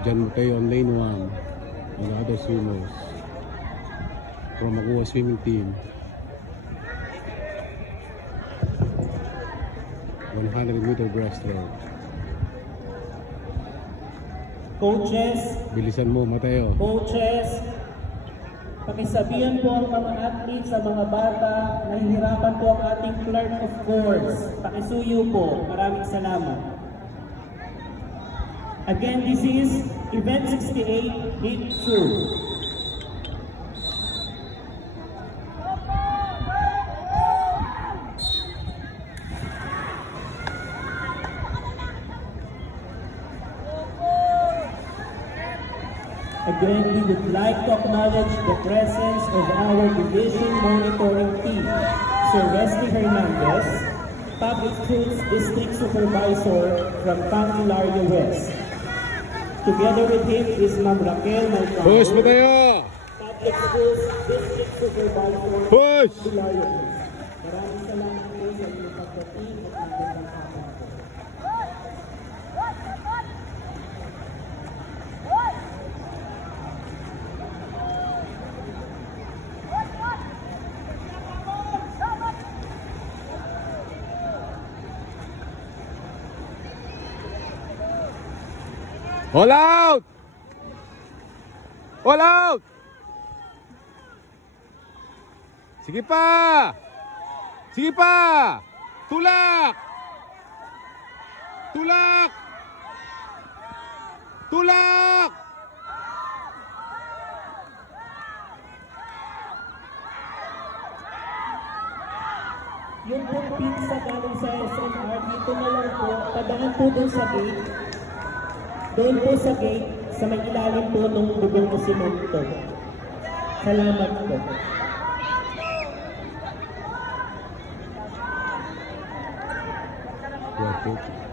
John Mateo on lane 1 and the other swimmers from Maguwa swimming team. 100-meter breaststroke. Coaches, Bilisan mo, Mateo. coaches, pakisabihan po ang mga athletes sa mga bata, nahihirapan po ang ating clerk of course. Pakisuyo po. Maraming salamat. Again, this is Event 68, Hit Through. Again, we would like to acknowledge the presence of our division monitoring team, Sir Wesley Hernandez, Public Schools District Supervisor from Candelaria West. Together with him is Ma'am Raquel Malcao, Push, Mateo! Public Schools District Supervisor from Push! Candelaria West. Maraming salamat po sa inyong pagdating at magandang hapon. All out! All out! Sige pa! Sige pa! Tulak! Tulak! Tulak! Yung pong pizza galing sa SNR, dito na lang po, padaan po dun sa gate. Doon po sa gate, sa may ilalim po nung bubong na simento. Salamat po. Yeah,